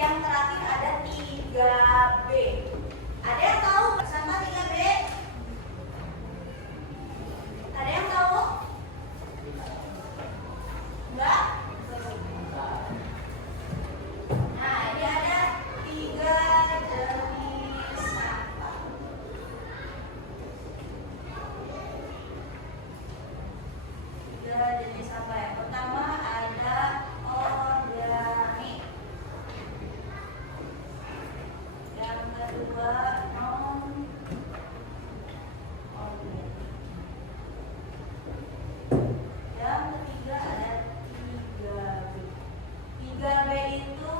yang terakhir ada 3B. Ada yang tahu bersama 3B? Ada yang tahu? Enggak? Nah, ini ada 3 jenis sampah. 3 jenis sampah. Yang pertama ada organik. Yang kedua non-organik. Yang ketiga ada 3B. 3B itu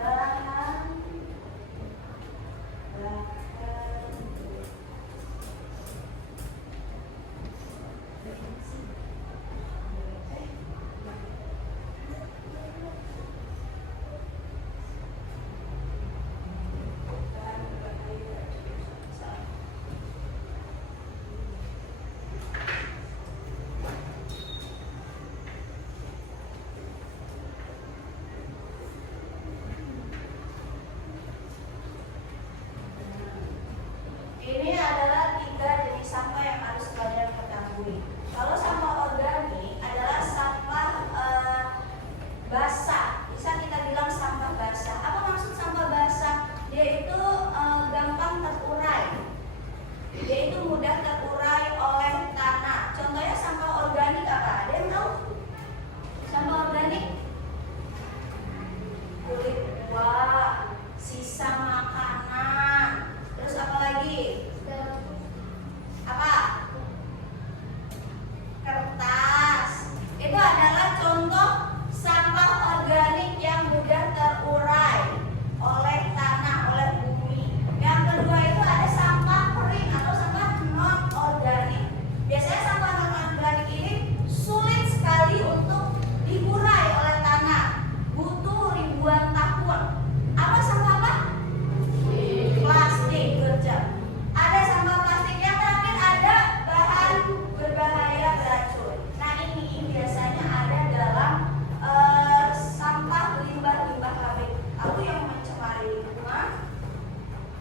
bahan bakar. Ini adalah 3 jenis sampah yang harus kalian ketahui. Kalau sampah organik adalah sampah basah. Bisa kita bilang sampah basah. Apa maksud sampah basah? Dia itu gampang terurai. Dia itu mudah terurai oleh tanah. Contohnya sampah organik apa? Ada yang tahu? Sampah organik? Kulit buah, sisa makanan. Terus apa lagi? Apa? Kertas. Itu adalah contoh sampah organik yang mudah terurai oleh tanah, oleh bumi. Yang kedua itu ada sampah kering atau sampah non organik. Biasanya sampah non organik ini sulit sekali untuk diurai oleh tanah. Butuh ribuan tahun. Apa sampah apa? Plastik, kerja. Ada sampah plastik. Yang terakhir ada bahan berbahaya beracun. Nah, ini biasanya ada dalam sampah limbah-limbah pabrik. Tahu yang mencemari lingkungan?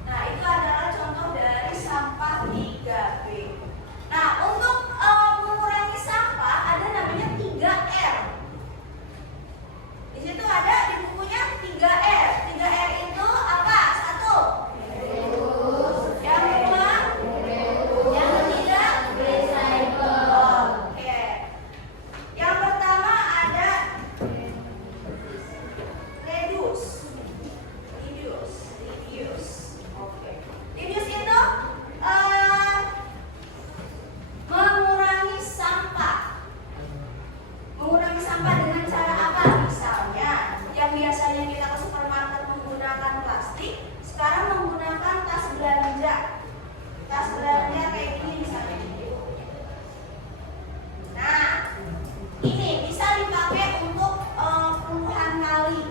Nah, itu adalah contoh dari sampah 3B. Nah, untuk mengurangi sampah ada namanya 3R. Di situ ada di bukunya 3R. 3R itu apa? 1. Yang kedua, yang ketiga, recycle. Oke. Yang pertama ada reduce. Oke. Reduce itu mengurangi sampah. Mengurangi sampah dengan cara apa? Misalnya, yang biasanya kita ke supermarket menggunakan plastik, sekarang menggunakan tas belanja. Tas belanja kayak gini misalnya. Nah, ini bisa dipakai untuk puluhan kali.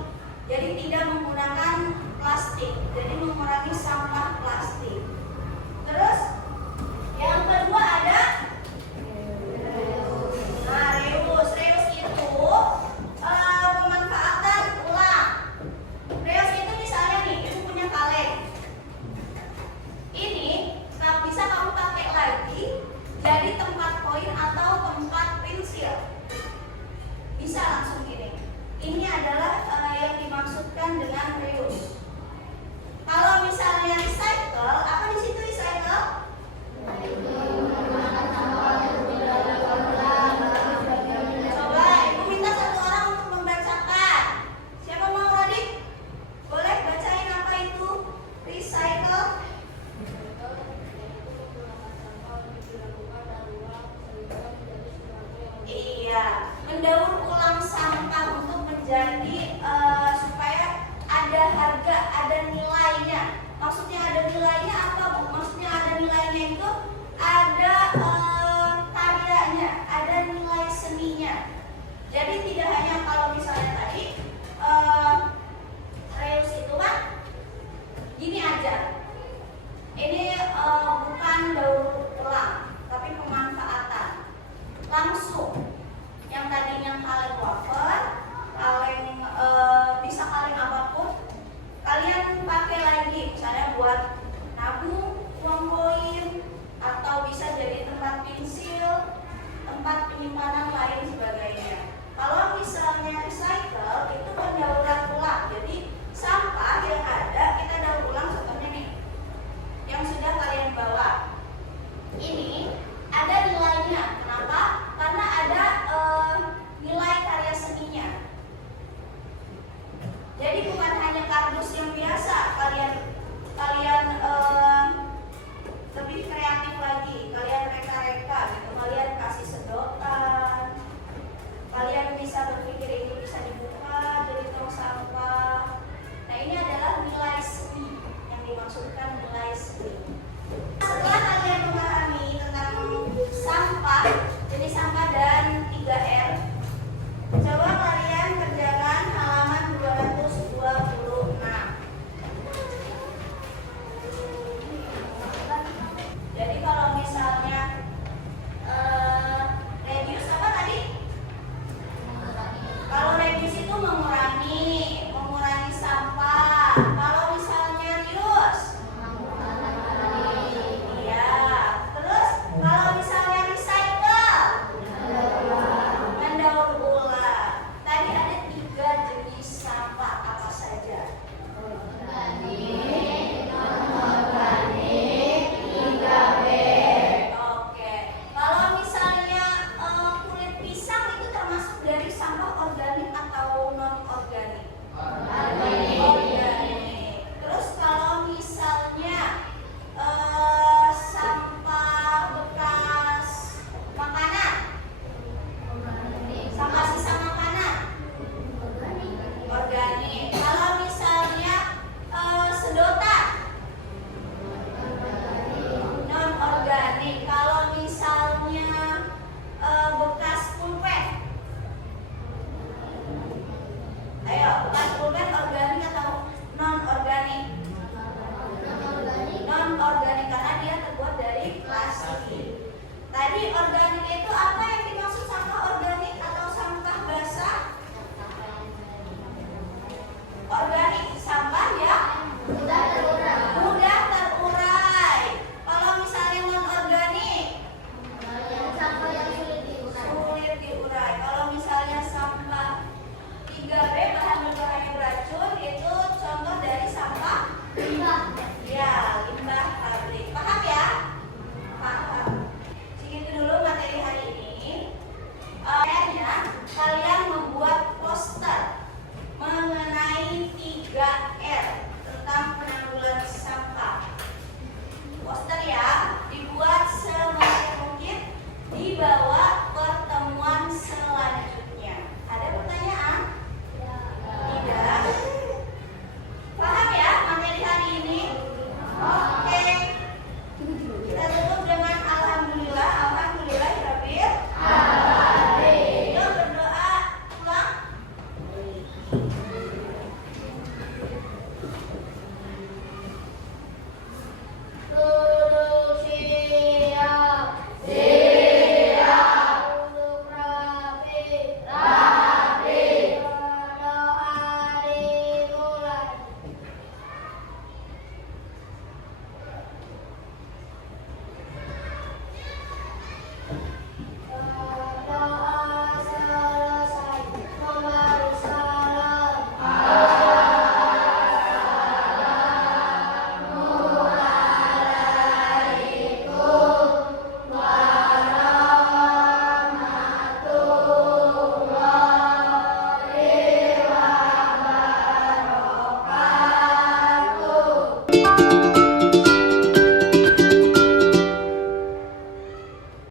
Jadi tidak menggunakan plastik. Jadi mengurangi sampah plastik. Terus yang kedua ada reuse. Reuse itu pemanfaatan ulang. Reuse itu misalnya nih, ibu punya kaleng. Ini bisa kamu pakai lagi jadi tempat koin atau tempat pensil. Bisa langsung gini. Ini adalah yang dimaksudkan dengan reuse. Kalau misalnya recycle, apa di situ recycle? Coba ibu minta satu orang untuk membacakan. Siapa mau, Radit? Boleh bacain apa itu recycle? Iya, mendaur ulang sampah untuk menjadi supaya ada harga, ada nilainya. Maksudnya ada nilainya apa, Bu? Maksudnya ada nilainya itu ada karyanya, ada nilai seninya. Jadi tidak hanya kalau misalnya